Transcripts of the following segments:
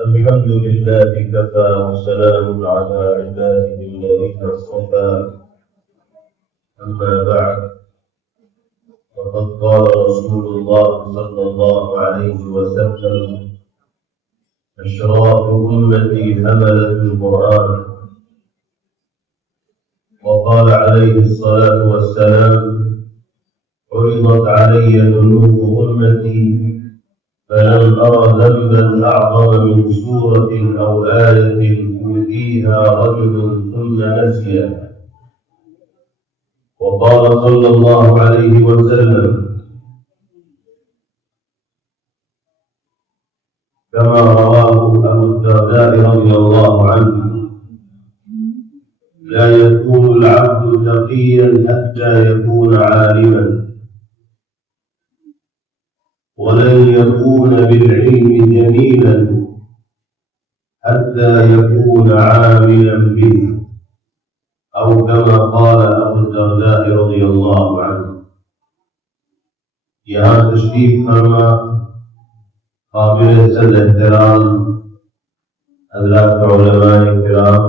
الحمد لله كفى وسلام على عباده الذين اصطفى. أما بعد، فقد قال رسول الله صلى الله عليه وسلم: أشراف أمتي حملة القرآن. وقال عليه الصلاة والسلام: عرضت علي ذنوب أمتي فلم أر ذنبا أعظم من سورة أو آية يؤتيها رجل ثم نسيها. وقال صلى الله عليه وسلم كما رواه أبو الدرداء رضي الله عنه: لا يكون العبد تقيا حتى يكون عالما، ولن يكون بالعلم جميلا حتى يكون عاملا به، أو كما قال أبو الدرداء رضي الله عنه. یہاں تشریف فرما قابل عزت احترام حضرات علماء کرام،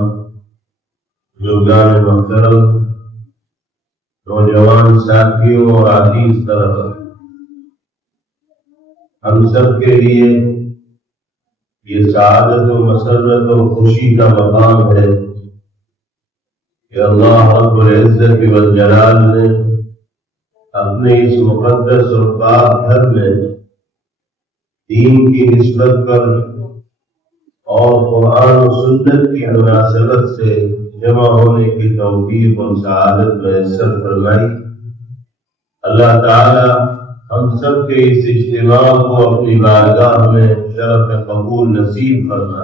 بزرگان محترم، نوجوان ساتھیوں اور عزیز طلباء، ہم سب کے لیے یہ سعادت و مسرت و خوشی کا مقام ہے کہ اللہ رب العزت والجلال نے اپنے اس مقدس اور پاک گھر میں دین کی نسبت پر اور قرآن و سنت کی مناسبت سے جمع ہونے کی توفیق اور سعادت میسر فرمائی۔ اللہ تعالی ہم سب کے اس اجتماع کو اپنی بارگاہ میں شرف قبول نصیب فرما،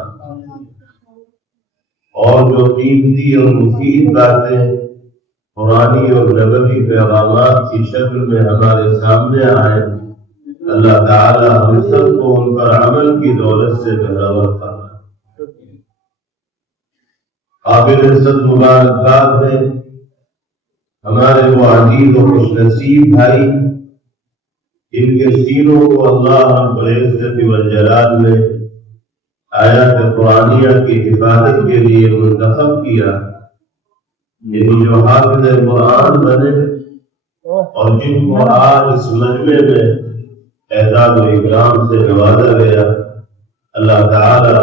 اور جو قیمتی اور مفید باتیں قرآنی اور نبوی پیغامات کی شکل میں ہمارے سامنے آئے، اللہ تعالی ہم سب کو ان پر عمل کی دولت سے بہرور فرما۔ قابل عزت مبارکباد ہے ہمارے وہ عزیز و خوش نصیب بھائی جن کے سینوں کو اللہ رب العزت والجلال نے آیات قرآنیہ کی حفاظت کے لیے منتخب کیا، یعنی جو حافظ قرآن بنے اور جن کو آج اس مجمع میں اعزاز و اکرام سے نوازا گیا۔ اللہ تعالی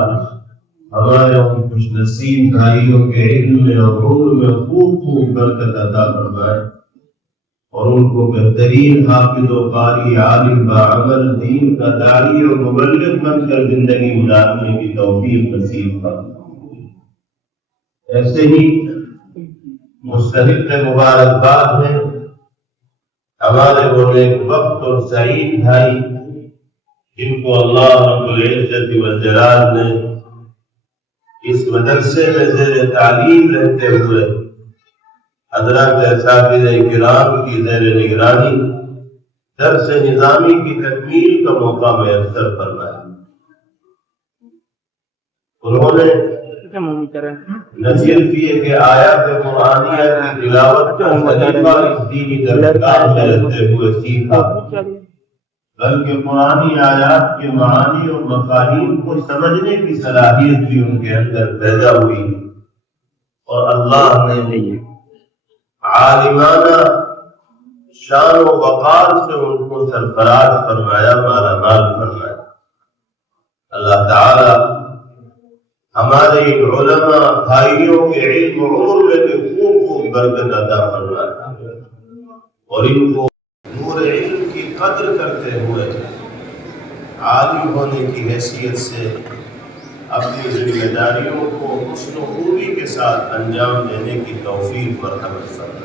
ہمارے ان خوش نصیب بھائیوں کے علم میں اور عمر میں خوب خوب برکت عطا فرمائے، اور ان کو بہترین حافظ و قاری عالم باعمل دین کا داعی اور مبلغ بن کر زندگی گزارنے کی توفیق نصیب فرمائے۔ ایسے ہی مستحق مبارکباد ہے ہمارے وہ نیک وقت اور سعید بھائی جن کو اللہ رب العزت والجلال نے اس مدرسے میں زیر تعلیم رہتے ہوئے حضرات اساتذہ کرام کی زیر نگرانی درس نظامی کی تکمیل کا موقع میسر فرمایا۔ انہوں نے نہ صرف یہ کہ آیات قرآنیہ کی تلاوت کا سلیقہ اس دینی درسگاہ میں رہتے ہوئے سیکھا، بلکہ قرآنی آیات کے معانی اور مفاہیم کو سمجھنے کی صلاحیت بھی ان کے اندر پیدا ہوئی، اور اللہ نے عالمانہ شان و وقار سے ان کو سرفراز فرمایا، مالا مال فرمایا۔ اللہ تعالی ہمارے ان علماء بھائیوں کے علم و عمر میں بھی خوب خوب برکت عطا فرمائے، اور ان کو نور علم کی قدر کرتے ہوئے عالم ہونے کی حیثیت سے اپنی ذمہ داریوں کو حسن و خوبی کے ساتھ انجام دینے کی توفیق مرحمت فرمائے۔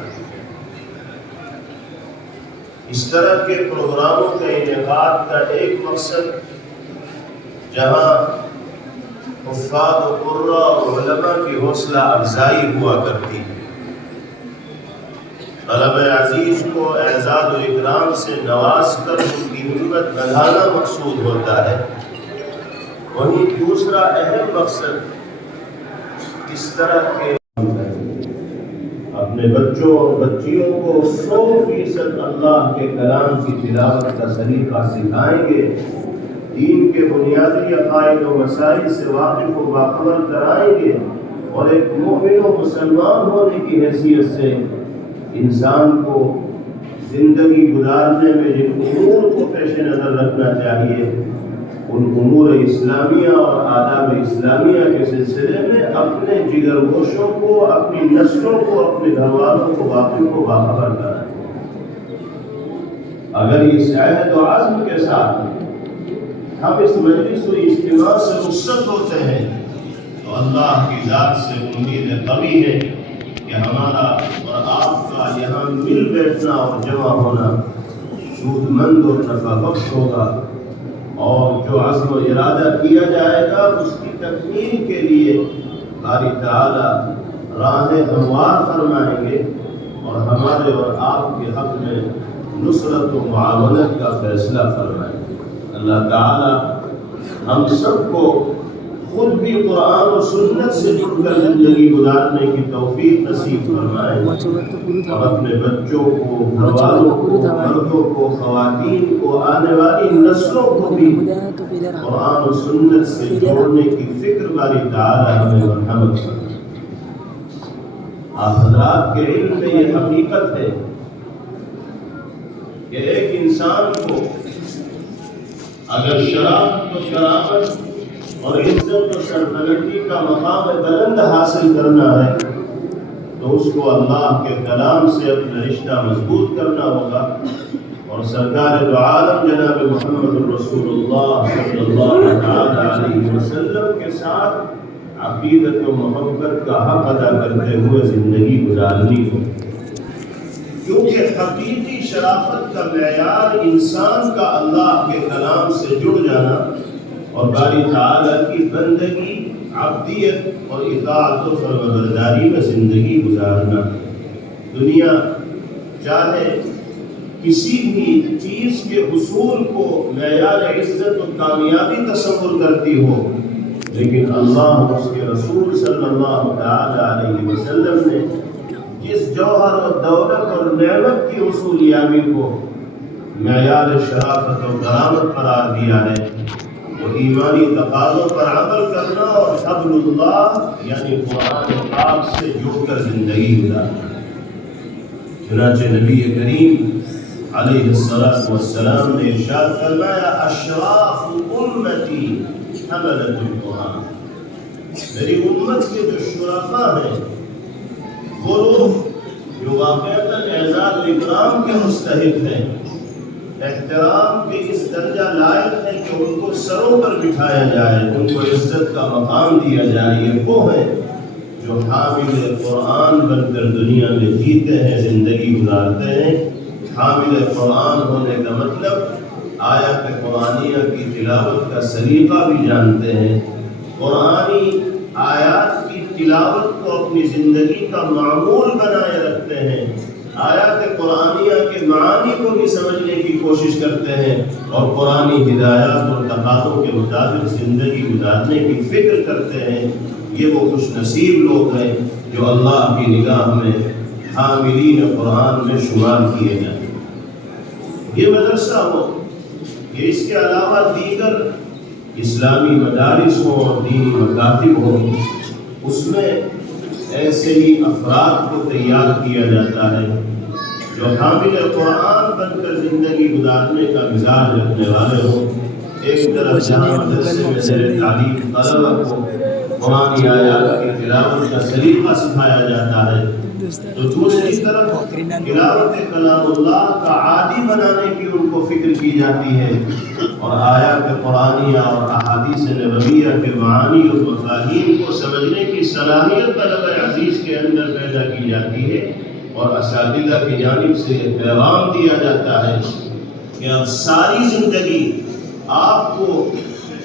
اس طرح کے پروگراموں کے انعقاد کا ایک مقصد جہاں حفاظ و قراء اور علماء کی حوصلہ افزائی ہوا کرتی ہے، طلبہ عزیز کو اعزاز و اکرام سے نواز کر ان کی ہمت بڑھانا مقصود ہوتا ہے، وہیں دوسرا اہم مقصد اس طرح کے اپنے بچوں اور بچیوں کو 100% اللہ کے کلام کی تلاوت کا سلیقہ سکھائیں گے، دین کے بنیادی عقائد و مسائل سے واقف و باخبر کرائیں گے، اور ایک مومن و مسلمان ہونے کی حیثیت سے انسان کو زندگی گزارنے میں جن امور کو پیش نظر رکھنا چاہیے، ان امور اسلامیہ اور آداب اسلامیہ کے سلسلے میں اپنے جگر گوشوں کو، اپنی نسلوں کو، اپنے گھر والوں کو واقف و باخبر کرائیں۔ اگر اس عہد و عزم کے ساتھ ہم اس مجلس و اجتماع سے رخصت ہوتے ہیں تو اللہ کی ذات سے امید قوی ہے کہ ہمارا اور آپ کا یہاں مل بیٹھنا اور جمع ہونا سود مند اور نفع بخش ہوگا، اور جو عزم و ارادہ کیا جائے گا اس کی تکمیل کے لیے باری تعالی راہیں ہموار فرمائیں گے، اور ہمارے اور آپ کے حق میں نصرت و معاونت کا فیصلہ فرمائیں گے۔ اللہ تعالی ہم سب کو خود بھی قرآن و سنت سے جڑ کر زندگی گزارنے کی توفیق نصیب فرمائے، اور اپنے بچوں کو، گھر والوں کو، مردوں کو، خواتین کو، آنے والی نسلوں کو بھی قرآن و سنت سے جوڑنے کی فکر باری تعالی ہمیں مرحمت فرمائے۔ آپ حضرات کے علم میں یہ حقیقت ہے کہ ایک انسان کو اگر شرافت و شرافت اور عزت و سربلندی کا مقام بلند حاصل کرنا ہے تو اس کو اللہ کے کلام سے اپنا رشتہ مضبوط کرنا ہوگا، اور سرکار دو عالم جناب محمد رسول اللہ صلی اللہ علیہ وسلم کے ساتھ عقیدت و محبت کا حق ادا کرتے ہوئے زندگی گزارنی ہو، کیونکہ حقیقی شرافت کا معیار انسان کا اللہ کے کلام سے جڑ جانا اور باری تعالیٰ کی بندگی، عبدیت اور اطاعت و فرمانبرداری میں زندگی گزارنا۔ دنیا چاہے کسی بھی چیز کے حصول کو معیار عزت و کامیابی تصور کرتی ہو، لیکن اللہ اور اس کے رسول صلی اللہ علیہ وسلم نے جس جوہر و دولت اور نعمت کی حصولیابی کو معیار شرافت و کرامت قرار دیا ہے، وہ ایمانی تقاضوں پر عمل کرنا اور حبل اللہ یعنی قرآن پاک سے جڑ کر زندگی گزارنا۔ چنانچہ نبی کریم علیہ السلام نے ارشاد فرمایا، اشراف امتی حملۃ القرآن، میری امت کے جو شرفاء ہیں وہ لوگ جو واقعتاً اعزاز و اکرام کے مستحق ہیں، احترام کے اس درجہ لائق ہے کہ ان کو سروں پر بٹھایا جائے، ان کو عزت کا مقام دیا جائے، یہ وہ ہیں جو حامل قرآن بن کر دنیا میں جیتے ہیں، زندگی گزارتے ہیں۔ حامل قرآن ہونے کا مطلب آیات قرآنیہ کی تلاوت کا سلیقہ بھی جانتے ہیں، قرآنی آیات کی تلاوت کو اپنی زندگی کا معمول بنائے رکھتے ہیں، آیات قرآنیہ کے معانی کو بھی سمجھنے کی کوشش کرتے ہیں، اور قرآنی ہدایات اور تقاضوں کے مطابق زندگی گزارنے کی فکر کرتے ہیں۔ یہ وہ خوش نصیب لوگ ہیں جو اللہ کی نگاہ میں حاملین قرآن میں شمار کیے جائیں۔ یہ مدرسہ ہو، یہ اس کے علاوہ دیگر اسلامی مدارس ہوں اور دینی مکاتب ہوں، اس میں ایسے ہی افراد کو تیار کیا جاتا ہے جو حامل قرآن بن کر زندگی گزارنے کا مزاج رکھنے والے ہوں۔ ایک طرف جہاں مدرسے میں زیر تعلیم طلبہ کو قرآنی آیات کی تلاوت کا سلیقہ سکھایا جاتا ہے، تو دوسری طرف تلاوت کلام اللہ کا عادی بنانے کی ان کو فکر کی جاتی ہے، اور آیات قرآنیہ اور احادیث نبویہ کے معانی اور مفاہیم کو سمجھنے کی صلاحیت طلبہ عزیز کے اندر پیدا کی جاتی ہے، اور اساتذہ کی جانب سے یہ پیغام دیا جاتا ہے کہ اب ساری زندگی آپ کو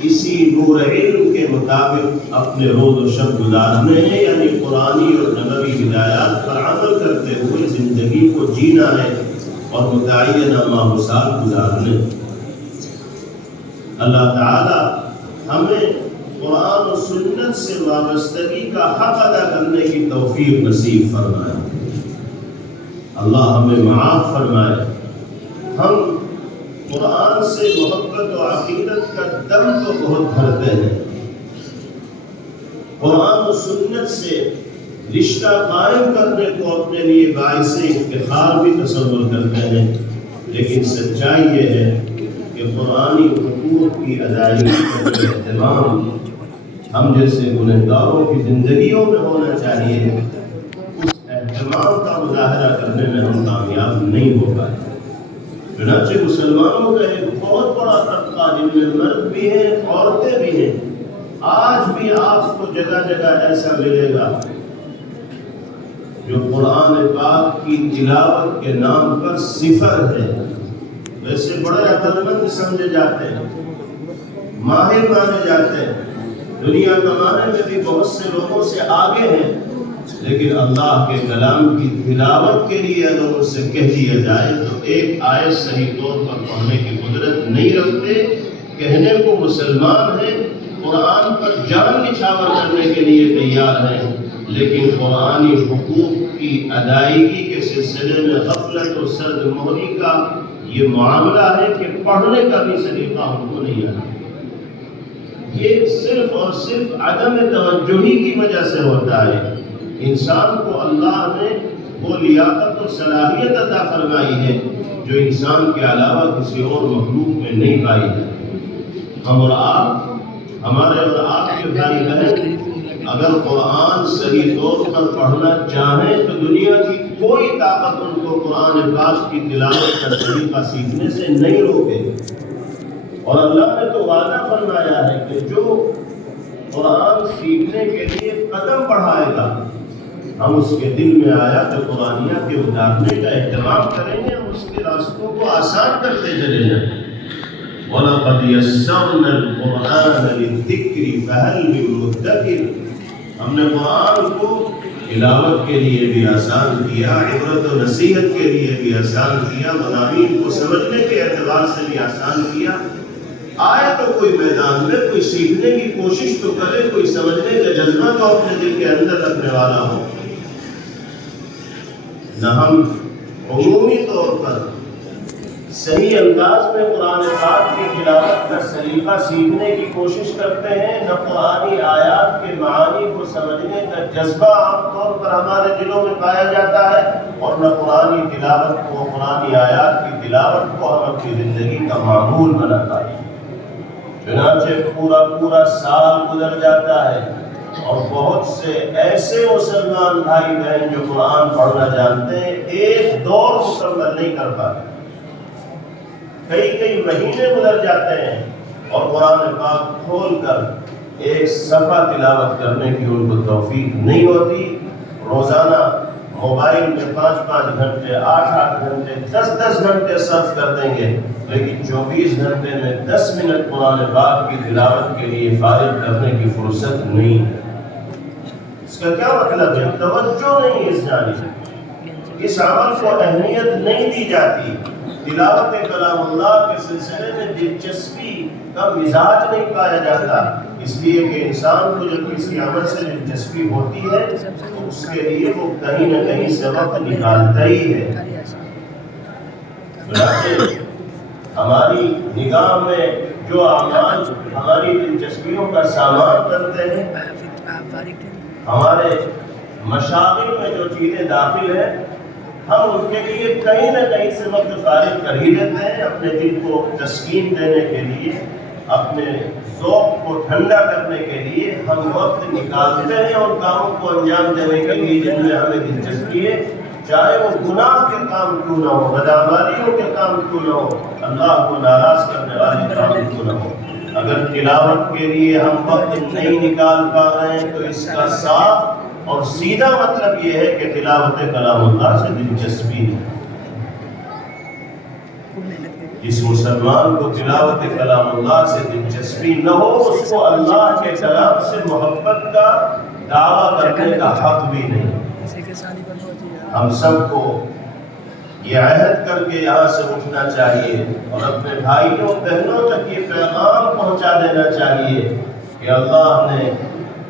اسی نور علم کے مطابق اپنے روز و شب گزارنے ہیں، یعنی قرآنی اور نبوی ہدایات پر عمل کرتے ہوئے زندگی کو جینا ہے اور متعینہ ماہ و سال گزارنے۔ اللہ تعالی ہمیں قرآن و سنت سے وابستگی کا حق ادا کرنے کی توفیق نصیب فرمائے، اللہ ہمیں معاف فرمائے۔ ہم قرآن سے محبت و عقیدت کا دم تو بہت بھرتے ہیں، قرآن و سنت سے رشتہ قائم کرنے کو اپنے لیے باعث افتخار بھی تصور کرتے ہیں، لیکن سچائی یہ ہے کہ قرآنی حقوق کی ادائیگی کا جو اہتمام ہم جیسے گنہگاروں کی زندگیوں میں ہونا چاہیے، اس اہتمام کا مظاہرہ کرنے میں ہم کامیاب نہیں ہو پائے۔ چنانچہ مسلمانوں کا ایک بہت بڑا طبقہ جن میں مرد بھی ہیں عورتیں بھی ہیں، آج بھی آپ کو جگہ جگہ ایسا ملے گا جو قرآن پاک کی تلاوت کے نام پر صفر ہے۔ ویسے بڑے عقلمند سمجھے جاتے ہیں، ماہر مانے جاتے ہیں، دنیا کمانے میں بھی بہت سے لوگوں سے آگے ہیں، لیکن اللہ کے کلام کی تلاوت کے لیے اگر ان سے کہہ دیا جائے تو ایک آیت صحیح طور پر پڑھنے کی قدرت نہیں رکھتے۔ کہنے کو مسلمان ہیں، قرآن پر جان نچھاور کرنے کے لیے تیار ہیں، لیکن قرآنی حقوق کی ادائیگی کے سلسلے میں غفلت و سرد مہری کا یہ معاملہ ہے کہ پڑھنے کا بھی سلیقہ ان کو نہیں آتا۔ یہ صرف اور صرف عدم توجہی کی وجہ سے ہوتا ہے۔ انسان کو اللہ نے وہ لیاقت و صلاحیت عطا فرمائی ہے جو انسان کے علاوہ کسی اور مخلوق میں نہیں پائی ہے۔ ہم اور آپ، ہمارے اور آپ کے بھائی بہن اگر قرآن صحیح طور پر پڑھنا چاہیں تو دنیا کی کوئی طاقت ان کو قرآن پاک کی تلاوت کا طریقہ سیکھنے سے نہیں روکے۔ اور اللہ نے تو وعدہ فرمایا ہے کہ جو قرآن سیکھنے کے لیے قدم بڑھائے گا، ہم اس کے دل میں آیات قرآنیہ کے اتارنے کا اہتمام کریں گے، ہم اس کے راستوں کو آسان کرتے چلے جائیں۔ وَلَقَدْ يَسَّرْنَا الْقُرْآنَ لِلذِّكْرِ فَهَلْ مِن مُّدَّكِرٍ، ہم نے قرآن کو تلاوت کے لیے بھی آسان کیا، عبرت و نصیحت کے لیے بھی آسان کیا، مضامین کو سمجھنے کے اعتبار سے بھی آسان کیا۔ آئے تو کوئی میدان میں کوئی سیکھنے کی کوشش تو کرے، کوئی سمجھنے کا جذبہ تو اپنے دل کے اندر رکھنے والا ہو۔ نہ ہم عمومی طور پر صحیح انداز میں قرآن پاک کی تلاوت کا سلیقہ سیکھنے کی کوشش کرتے ہیں، نہ قرآنی آیات کے معانی کو سمجھنے کا جذبہ عام طور پر ہمارے دلوں میں پایا جاتا ہے، اور نہ قرآنی تلاوت کو، قرآنی آیات کی تلاوت کو ہم اپنی زندگی کا معمول بنا پائے۔ چنانچہ پورا سال گزر جاتا ہے اور بہت سے ایسے مسلمان بھائی بہن جو قرآن پڑھنا جانتے ہیں ایک دور مکمل نہیں کر پاتے۔ کئی مہینے گزر جاتے ہیں اور قرآن پاک کھول کر ایک صفحہ تلاوت کرنے کی ان کو توفیق نہیں ہوتی۔ روزانہ موبائل میں 5 گھنٹے، 8 گھنٹے، 10 گھنٹے صرف کر دیں گے، لیکن 24 گھنٹے میں 10 منٹ قرآن پاک کی تلاوت کے لیے فارغ کرنے کی فرصت نہیں ہے۔ اس کا کیا مطلب ہے؟ توجہ نہیں اس جانب، اس عمل کو اہمیت نہیں دی جاتی۔ تلاوت کلام اللہ کے سلسلے میں دلچسپی کا مزاج نہیں پایا جاتا، اس لیے کہ انسان کو جب کسی عمل سے دلچسپی ہوتی ہے تو اس کے لیے وہ کہیں نہ کہیں سے وقت نکالتا ہی ہے۔ ہماری نگاہ میں جو اعمال ہماری دلچسپیوں کا سامان بنتے ہیں، ہمارے مشاغل میں جو چیزیں داخل ہیں، ہم ان کے لیے کہیں نہ کہیں سے وقت فارغ کر ہی لیتے ہیں۔ اپنے دل کو تسکین دینے کے لیے، اپنے ذوق کو ٹھنڈا کرنے کے لیے ہم وقت نکالتے ہیں اور کاموں کو انجام دینے کے لیے جن میں ہمیں دلچسپی ہے، چاہے وہ گناہ کے کام کیوں نہ ہو، بدعمالیوں کے کام کیوں نہ ہو، اللہ کو ناراض کرنے والے کام کیوں نہ ہو۔ اگر تلاوت کے لیے ہم وقت نہیں نکال پا رہے ہیں تو اس کا صاف اور سیدھا مطلب یہ ہے کہ تلاوت کلام اللہ سے دلچسپی ہے۔ جس مسلمان کو تلاوت کلام اللہ سے دلچسپی نہ ہو، اس کو اللہ کے کلام سے محبت کا دعویٰ کرنے کا حق بھی نہیں۔ ہم سب کو یہ عہد کر کے یہاں سے اٹھنا چاہیے اور اپنے بھائیوں بہنوں تک یہ پیغام پہنچا دینا چاہیے کہ اللہ نے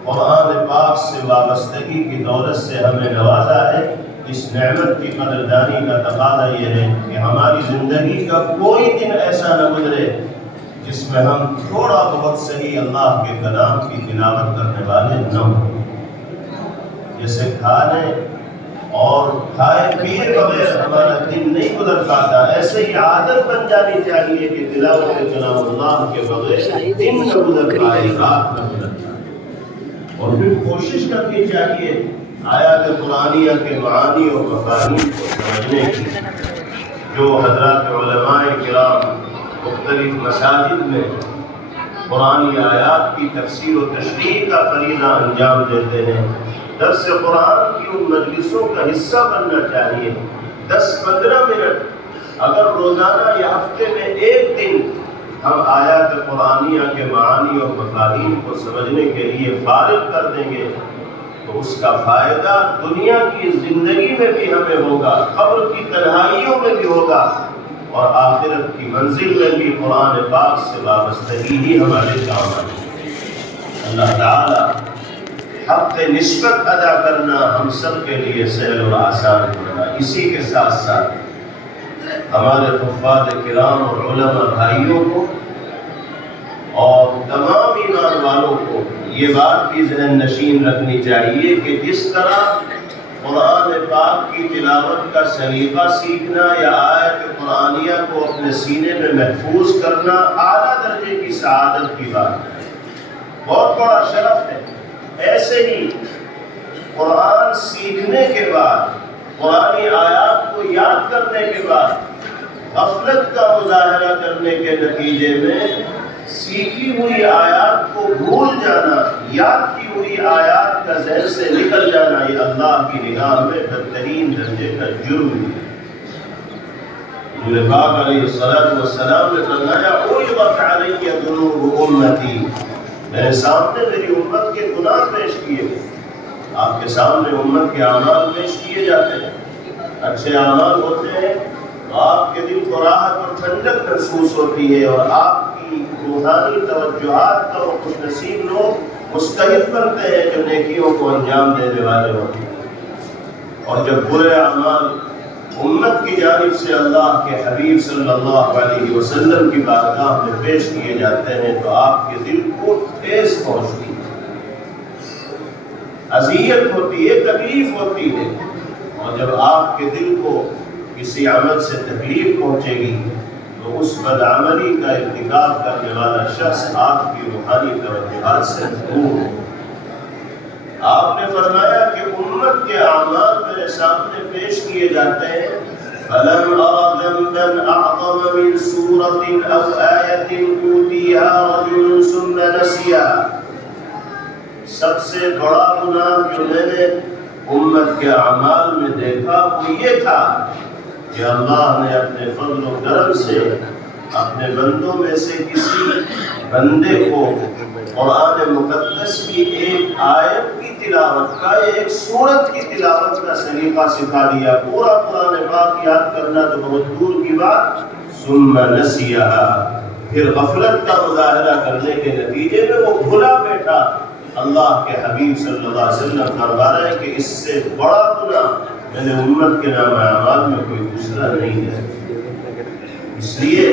قرآن پاک سے وابستگی کی دولت سے ہمیں نوازا ہے، اس نعمت کی قدردانی کا تقاضا یہ ہے کہ ہماری زندگی کا کوئی دن ایسا نہ گزرے جس میں ہم تھوڑا بہت صحیح اللہ کے کلام کی تلاوت کرنے والے نہ ہوں۔ جیسے کھانے اور کھائے پیے بغیر ہمارا دن نہیں گزر پاتا، ایسے ہی عادت بن جانی چاہیے کہ تلاوت کلام اللہ کے بغیر دن نہ گزر پائے، رات نہ گزر پائے۔ اور پھر کوشش کرنی چاہیے آیات قرآنیہ کے معانی اور مفاہیم کو سمجھنے کی۔ جو حضرات علماء کرام مختلف مساجد میں قرآنی آیات کی تفسیر و تشریح کا فریضہ انجام دیتے ہیں، درس قرآن کی ان مجلسوں کا حصہ بننا چاہیے۔ 10-15 منٹ اگر روزانہ یا ہفتے میں ایک دن ہم آیات قرآنیہ کے معانی اور مفاہیم کو سمجھنے کے لیے فارغ کر دیں گے تو اس کا فائدہ دنیا کی زندگی میں بھی ہمیں ہوگا، قبر کی تنہائیوں میں بھی ہوگا، اور آخرت کی منزل میں بھی قرآن پاک سے وابستگی ہی ہمارے کام آئے۔ اللہ تعالی حق نسبت ادا کرنا ہم سب کے لیے سہل و آسان بنا۔ اسی کے ساتھ ساتھ ہمارے حفاظ کرام اور علماء بھائیوں کو اور تمام ایمان والوں کو یہ بات بھی ذہن نشین رکھنی چاہیے کہ جس طرح قرآن پاک کی تلاوت کا سلیقہ سیکھنا یا آیت قرآنیہ کو اپنے سینے میں محفوظ کرنا اعلیٰ درجے کی سعادت کی بات ہے، بہت بڑا شرف ہے۔ ایسے ہی قرآن سیکھنے کے بعد، قرآنی آیات کو یاد کرنے کے بعد غفلت کا مظاہرہ کرنے کے نتیجے میں سیکھی ہوئی آیات کو بھول جانا، یاد کی ہوئی آیات کا ذہن سے نکل جانا، یہ اللہ کی نگاہ میں بدترین درجے کا جرم ہے۔ حضور پاک علیہ السلام نے فرمایا عرضت علی ذنوب امتی، میرے سامنے میری امت کے گناہ پیش کیے گئے۔ آپ کے سامنے امت کے اعمال پیش کیے جاتے ہیں، اچھے اعمال ہوتے ہیں تو آپ کے دل کو راحت اور ٹھنڈک محسوس ہوتی ہے، اور آپ کی روحانی توجہات کا وہ خوش نصیب لوگ مستحق بنتے ہیں جو نیکیوں کو انجام دینے والے ہوتے ہیں۔ اور جب برے اعمال امت کی جانب سے اللہ کے حبیب صلی اللہ علیہ وسلم کی بارگاہ میں پیش کیے جاتے ہیں تو آپ کے دل کو ٹھیس پہنچتی ہے، اذیت ہوتی ہے، تکلیف ہوتی ہے۔ اور جب آپ کے دل کو کسی عمل سے تکلیف پہنچے گی تو اس بدعملی کا ارتکاب کرنے والا شخص آپ کی روحانی توجہات سے دور ہو۔ آپ نے فرمایا کہ امت کے اعمال میرے سامنے پیش کیے جاتے ہیں، فَلَمْ أَرَ ذَنْبًا أَعْظَمَ مِنْ سُورَةٍ أَوْ آيَةٍ أُوتِيهَا رَجُلٌ ثُمَّ نَسِيَهَا۔ سب سے بڑا گناہ جو میں نے امت کے اعمال میں دیکھا وہ یہ تھا کہ اللہ نے اپنے فضل و کرم سے اپنے بندوں میں سے کسی بندے کو قرآن مقدس کی ایک آیت کی تلاوت کا، ایک سورت کی تلاوت کا سلیقہ سکھا دیا۔ پورا قرآن پاک یاد کرنا تو بہت دور کی بات، ثم نسیہا، پھر غفلت کا مظاہرہ کرنے کے نتیجے میں وہ بھلا بیٹھا۔ اللہ کے حبیب صلی اللہ علیہ وسلم فرما رہے ہیں کہ اس سے بڑا گناہ میں نے امت کے نام اعمال میں کوئی دوسرا نہیں ہے۔ اس لیے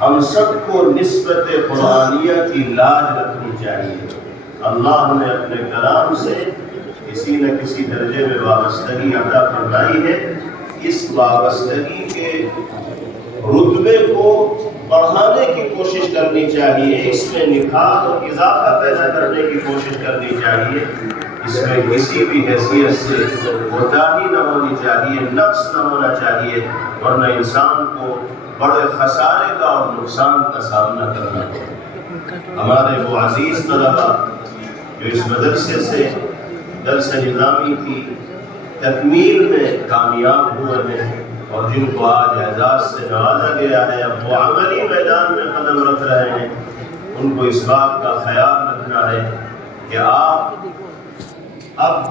ہم سب کو نسبت قرآنیہ کی لاج رکھنی چاہیے۔ اللہ نے اپنے کلام سے کسی نہ کسی درجے میں وابستگی عطا فرمائی ہے، اس وابستگی کے رتبے کو بڑھانے کی کوشش کرنی چاہیے، اس میں نکھار اور اضافہ پیدا کرنے کی کوشش کرنی چاہیے۔ اس میں کسی بھی حیثیت سے کوتاہی نہ ہونی چاہیے، نقص نہ ہونا چاہیے، ورنہ انسان کو بڑے خسارے کا اور نقصان کا سامنا کرنا ہوگا۔ ہمارے وہ عزیز طلبہ جو اس مدرسے سے درس نظامی کی تکمیل میں کامیاب ہوئے ہیں اور جن کو آج اعزاز سے نوازا گیا ہے، اب وہ عملی میدان میں قدم رکھ رہے ہیں، ان کو اس بات کا خیال رکھنا ہے کہ آپ اب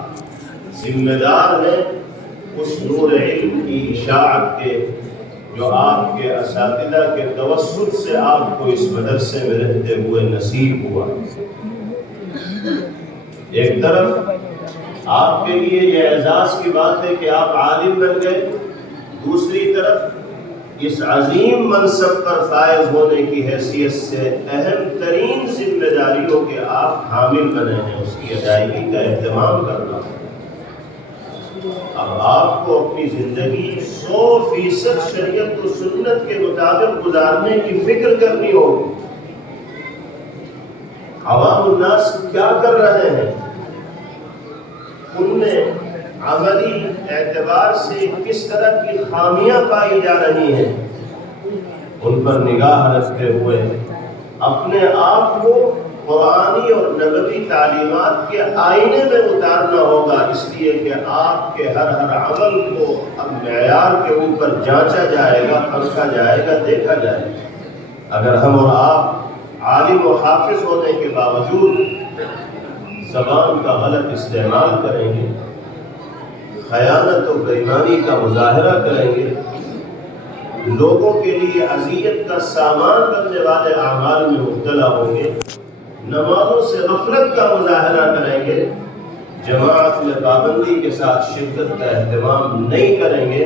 ذمہ دار ہیں اس نور علم کی اشاعت کے جو آپ کے اساتذہ کے توسط سے آپ کو اس مدرسے میں رہتے ہوئے نصیب ہوا۔ ایک طرف آپ کے لیے یہ اعزاز کی بات ہے کہ آپ عالم بن گئے، دوسری طرف اس عظیم منصب پر فائز ہونے کی حیثیت سے اہم ترین ذمہ داریوں کے آپ حامل بنے ہیں، اس کی ادائیگی کا اہتمام کرنا۔ اب آپ کو اپنی زندگی 100% شریعت و سنت کے مطابق گزارنے کی فکر کرنی ہوگی۔ عوام الناس کیا کر رہے ہیں، ان میں عملی اعتبار سے کس طرح کی خامیاں پائی جا رہی ہیں، ان پر نگاہ رکھتے ہوئے اپنے آپ کو قرآنی اور نبوی تعلیمات کے آئینے میں اتارنا ہوگا، اس لیے کہ آپ کے ہر عمل کو اب معیار کے اوپر جانچا جائے گا، پرکھا جائے گا، دیکھا جائے گا۔ اگر ہم اور آپ عالم و حافظ ہونے کے باوجود زبان کا غلط استعمال کریں گے، خیانت و بے ایمانی کا مظاہرہ کریں گے، لوگوں کے لیے اذیت کا سامان بننے والے اعمال میں مبتلا ہوں گے، نمازوں سے غفلت کا مظاہرہ کریں گے، جماعت میں پابندی کے ساتھ شرکت کا اہتمام نہیں کریں گے،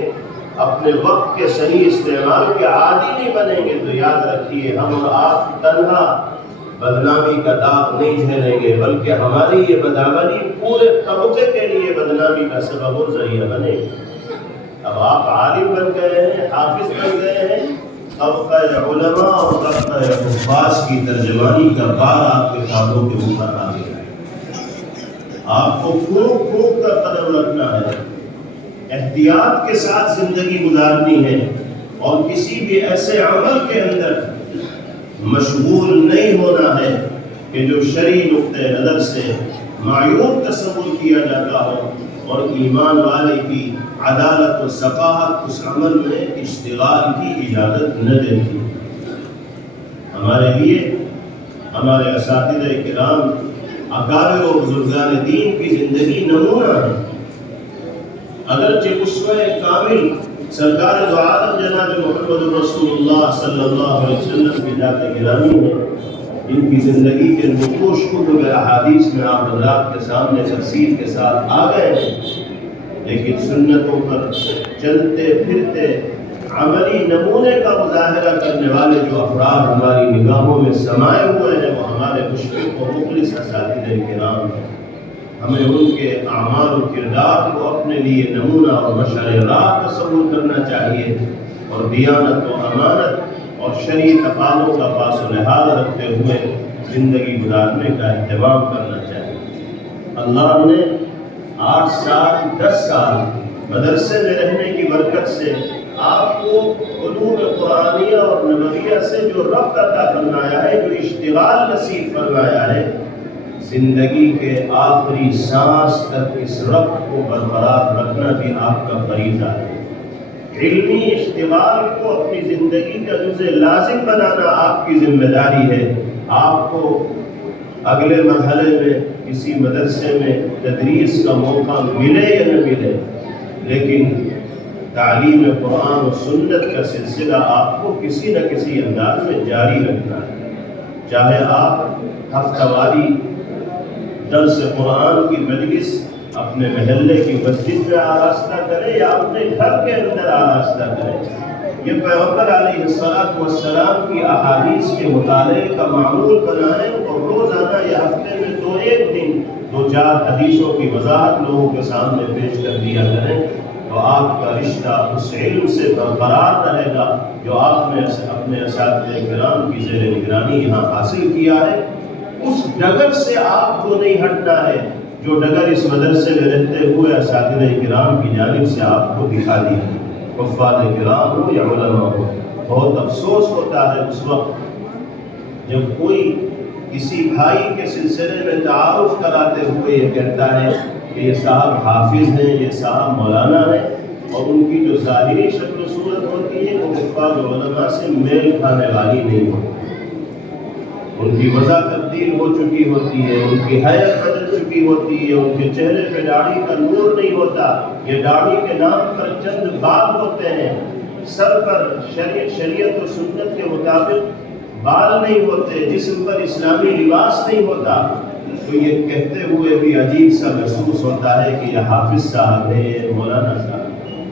اپنے وقت کے صحیح استعمال کے عادی نہیں بنیں گے، تو یاد رکھیے ہم اور آپ تنہا بدنامی کا داغ نہیں جھیلیں گے، بلکہ ہماری یہ بدعملی پورے طبقے کے لیے بدنامی کا سبب اور ذریعہ بنے گی۔ اب آپ عالم بن گئے ہیں، حافظ بن گئے ہیں، طبقہ علماء اور طبقہ حفاظ کی ترجمانی کا بار آپ کے کانوں کے اوپر آ گیا ہے۔ آپ کو پھونک پھونک کر قدم رکھنا ہے، احتیاط کے ساتھ زندگی گزارنی ہے، اور کسی بھی ایسے عمل کے اندر مشغول نہیں ہونا ہے کہ جو شرعی نقطۂ نظر سے معیوب تصور کیا جاتا ہو، اور ایمان والے کی عدالت و ثقافت اس عمل میں اشتغال کی اجازت نہ دیتی۔ ہمارے لیے ہمارے اساتذہ کرام، اکابر و بزرگان دین کی زندگی نمونہ ہے۔ اگرچہ اسوہ کامل سرکار دو عالم جناب محمد رسول اللہ صلی اللہ علیہ وسلم کی ذات گرامی ہے، ان کی زندگی کے نقوش کتب احادیث میں آپ حضرات کے سامنے تفصیل کے ساتھ آ گئے ہیں، لیکن سنتوں پر چلتے پھرتے عملی نمونے کا مظاہرہ کرنے والے جو افراد ہماری نگاہوں میں سمائے ہوئے ہیں، وہ ہمارے مشفق و مخلص اساتذہ کرام ہیں۔ ہمیں ان کے اعمال و کردار کو اپنے لیے نمونہ اور مشعل راہ تصور کرنا چاہیے، اور دیانت و امانت اور شرعی تقاضوں کا پاس و لحاظ رکھتے ہوئے زندگی گزارنے کا اہتمام کرنا چاہیے۔ اللہ نے 8 سال 10 سال مدرسے میں رہنے کی برکت سے آپ کو علوم قرآنیہ اور نبویہ سے جو ربط عطا فرمایا ہے، جو اشتغال نصیب فرمایا ہے، زندگی کے آخری سانس تک اس ربط کو برقرار رکھنا بھی آپ کا فریضہ ہے۔ علمی اشتغال کو اپنی زندگی کا جزء لازم بنانا آپ کی ذمہ داری ہے۔ آپ کو اگلے مرحلے میں کسی مدرسے میں تدریس کا موقع ملے یا نہ ملے، لیکن تعلیم قرآن و سنت کا سلسلہ آپ کو کسی نہ کسی انداز میں جاری رکھنا ہے، چاہے آپ ہفتہ واری درس قرآن کی مجلس اپنے محلے کی مسجد میں آراستہ کریں یا اپنے گھر کے اندر آراستہ کریں۔ یہ پیغمبر علیہ السلام کی احادیث کے مطالعے کا معمول بنائیں، اور روزانہ یا ہفتے میں 2-1 دن 2-4 حدیثوں کی وضاحت لوگوں کے سامنے پیش کر دیا کریں، تو آپ کا رشتہ اس علم سے برقرار رہے گا جو آپ نے اپنے اساتذہ کرام کی زیر نگرانی یہاں حاصل کیا ہے۔ اس ڈگر سے آپ کو نہیں ہٹنا ہے جو ڈگر اس مدرسے میں رہتے ہوئے اساتذہ کرام کی جانب سے آپ کو دکھا دی ہے، حفاظ کرام ہو یا علماء ہو۔ بہت افسوس ہوتا ہے اس وقت جب کوئی کسی بھائی کے سلسلے میں تعارف کراتے ہوئے یہ کہتا ہے کہ یہ صاحب حافظ ہیں، یہ صاحب مولانا ہیں، اور ان کی جو ظاہری شکل و صورت ہوتی ہے وہ حفاظ علماء سے میل کھانے والی نہیں ہوتی، ان کی وضع تبدیل ہو چکی ہوتی ہے، ان کی حیت بدل چکی ہوتی ہے، ان کے چہرے پہ داڑھی کا نور نہیں ہوتا، یہ داڑھی کے نام پر چند بال ہوتے ہیں، سر پر شریعت و سنت کے مطابق بال نہیں ہوتے، جسم پر اسلامی لباس نہیں ہوتا، تو یہ کہتے ہوئے بھی عجیب سا محسوس ہوتا ہے کہ یہ حافظ صاحب ہے، یہ مولانا صاحب ہے۔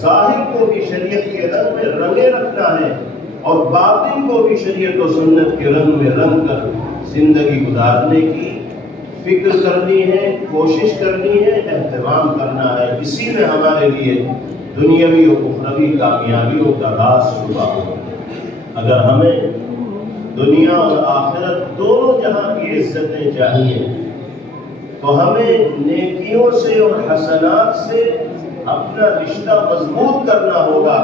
ظاہر کو بھی شریعت کے رنگ میں رنگے رکھنا ہے اور باطن کو بھی شریعت و سنت کے رنگ میں رنگ کر زندگی گزارنے کی فکر کرنی ہے، کوشش کرنی ہے، اہتمام کرنا ہے۔ اسی میں ہمارے لیے دنیاوی و اخروی کامیابیوں کا راز چھپا ہو۔ اگر ہمیں دنیا اور آخرت دونوں جہاں کی عزتیں چاہیے تو ہمیں نیکیوں سے اور حسنات سے اپنا رشتہ مضبوط کرنا ہوگا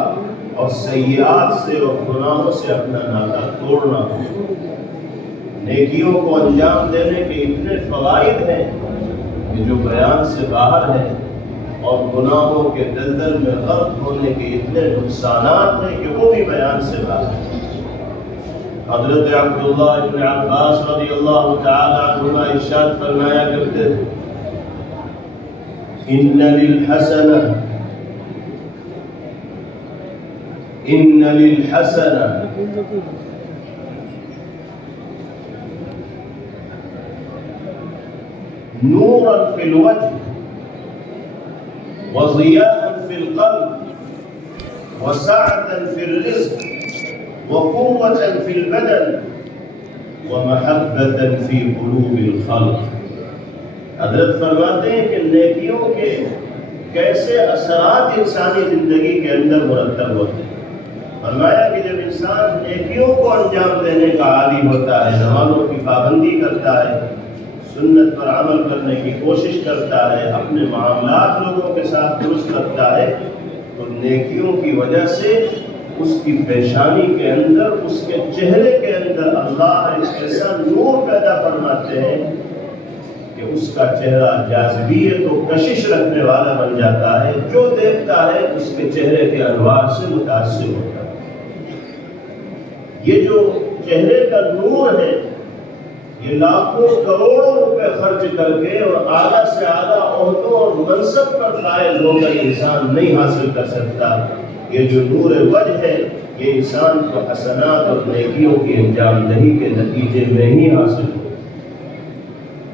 اور سیئات سے اور گناہوں سے اپنا ناطہ توڑنا ہوگا۔ نیکیوں کو انجام دینے کے اتنے فوائد ہیں کہ جو بیان سے باہر ہیں، اور گناہوں کے دلدل میں غرق ہونے کے اتنے نقصانات ہیں کہ وہ بھی بیان سے باہر ہیں۔ حضرت عبداللہ ابن عباس رضی اللہ تعالی عنہما ارشاد فرمایا کرتے تھے، ان للحسنہ نورا فی الوجہ وضیاء فی القلب وسعة فی الرزق وقوة فی البدن ومحبة فی قلوب الخلق۔ حضرت فرماتے ہیں کہ نیکیوں کے کیسے اثرات انسانی زندگی کے اندر مرتب ہوتے ہیں۔ فرمایا کہ جب انسان نیکیوں کو انجام دینے کا عادی ہوتا ہے، نمازوں کی پابندی کرتا ہے، سنت پر عمل کرنے کی کوشش کرتا ہے، اپنے معاملات لوگوں کے ساتھ درست کرتا ہے، تو نیکیوں کی وجہ سے اس کی پیشانی کے اندر، اس کے چہرے کے اندر اللہ ایک ایسا نور پیدا فرماتے ہیں کہ اس کا چہرہ جاذبیت و کشش رکھنے والا بن جاتا ہے۔ جو دیکھتا ہے اس کے چہرے کے انوار سے متاثر ہوتا ہے۔ یہ جو چہرے کا نور ہے، یہ لاکھوں کروڑوں روپے خرچ کر کے اور اعلیٰ سے اعلیٰ عہدوں اور منصب پر فائز ہو کر انسان نہیں حاصل کر سکتا۔ یہ جو نور وجہ ہے، یہ انسان کو حسنات اور نیکیوں کی انجام دہی کے نتیجے میں ہی حاصل ہو۔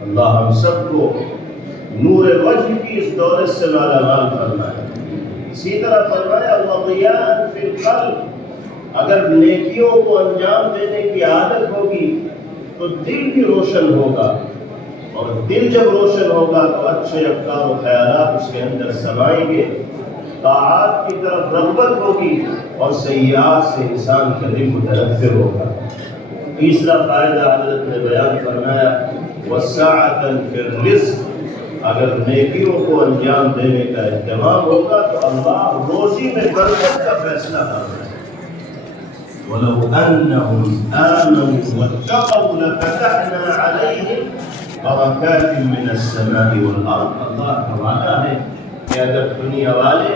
اللہ ہم سب کو نور وجہ کی اس دولت سے مالا مال فرمائے۔ اسی طرح فرمایا وضیاء فی القلب، اگر نیکیوں کو انجام دینے کی عادت ہوگی تو دل بھی روشن ہوگا، اور دل جب روشن ہوگا تو اچھے افکار و خیالات اس کے اندر سمائیں گے، طاعات کی طرف رغبت ہوگی اور سیئات سے انسان کا دل متنفر ہوگا۔ تیسرا فائدہ حضرت نے بیان فرمایا وسعة فی الرزق، اگر نیکیوں کو انجام دینے کا اہتمام ہوگا تو اللہ روزی میں برکت کا فیصلہ کرتا ہے۔ وَلَوْ أَنَّهُمْ آمَنُوا وَاتَّقَوْا لَفَتَحْنَا عَلَيْهِمْ بَرَكَاتٍ مِّنَ السَّمَاءِ وَالْأَرْضِ۔ اللہ کا وعدہ ہے کہ اگر دنیا والے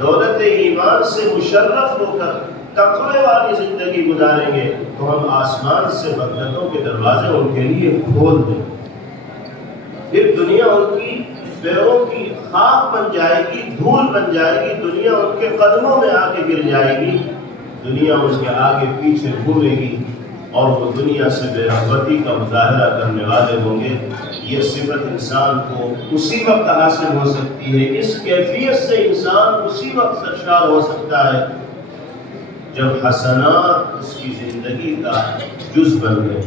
دولت ایمان سے مشرف ہو کر تقوی والی زندگی گزاریں گے تو ہم آسمان سے برکتوں کے دروازے ان کے لیے کھول دیں، پھر دنیا ان کی پیروں کی خاک بن جائے گی، دھول بن جائے گی، دنیا ان کے قدموں میں آ کے گر جائے گی، دنیا اس کے آگے پیچھے گھومے گی اور وہ دنیا سے بے رغبتی کا مظاہرہ کرنے والے ہوں گے۔ یہ صفت انسان کو اسی وقت حاصل ہو سکتی ہے، اس کیفیت سے انسان اسی وقت سرشار ہو سکتا ہے جب حسنات اس کی زندگی کا جز بن گئے۔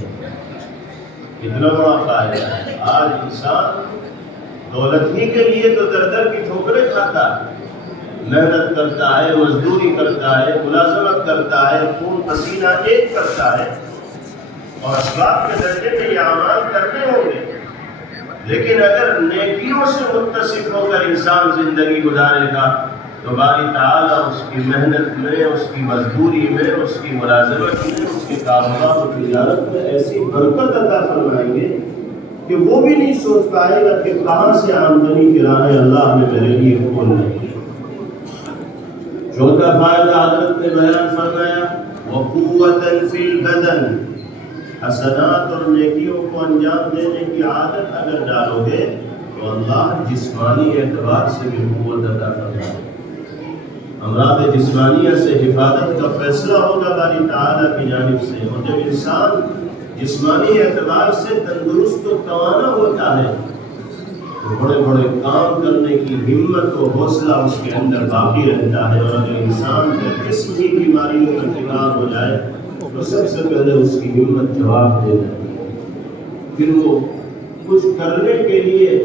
اتنا بڑا فائدہ ہے۔ آج انسان دولت ہی کے لیے تو در در کی ٹھوکریں کھاتا ہے، محنت کرتا ہے، مزدوری کرتا ہے، ملازمت کرتا ہے، خون پسینہ ایک کرتا ہے، اور اسباب کے درجے میں یہ اعمال کرنے ہوں گے، لیکن اگر نیکیوں سے متصف ہو کر انسان زندگی گزارے گا تو باری تعالیٰ اس کی محنت میں، اس کی مزدوری میں، اس کی ملازمت میں، اس کے کاروبار و تجارت میں ایسی برکت عطا فرمائیں گے کہ وہ بھی نہیں سوچ پائے گا کہ کہاں سے آمدنی کی راہیں اللہ نے میرے لیے کھول رہی ہے۔ چوتھا فائدہ حضرت نے بیان فرمایا وقوة فی البدن، حسنات اور نیکیوں کو انجام دینے کی عادت اگر ڈالو گے تو اللہ جسمانی اعتبار سے بھی قوت عطا فرمائے گا۔ امراض جسمانیہ سے حفاظت کا فیصلہ ہوگا باری تعالیٰ کی جانب سے، اور جب انسان جسمانی اعتبار سے تندرست و توانا ہوتا ہے تو بڑے بڑے کام کرنے کی ہمت و حوصلہ اس کے اندر باقی رہتا ہے. اور اگر انسان جسم کی بیماریوں کا شکار ہو جائے تو سب سے پہلے اس کی ہمت جواب دے جاتی ہے. پھر وہ کچھ کرنے کے لیے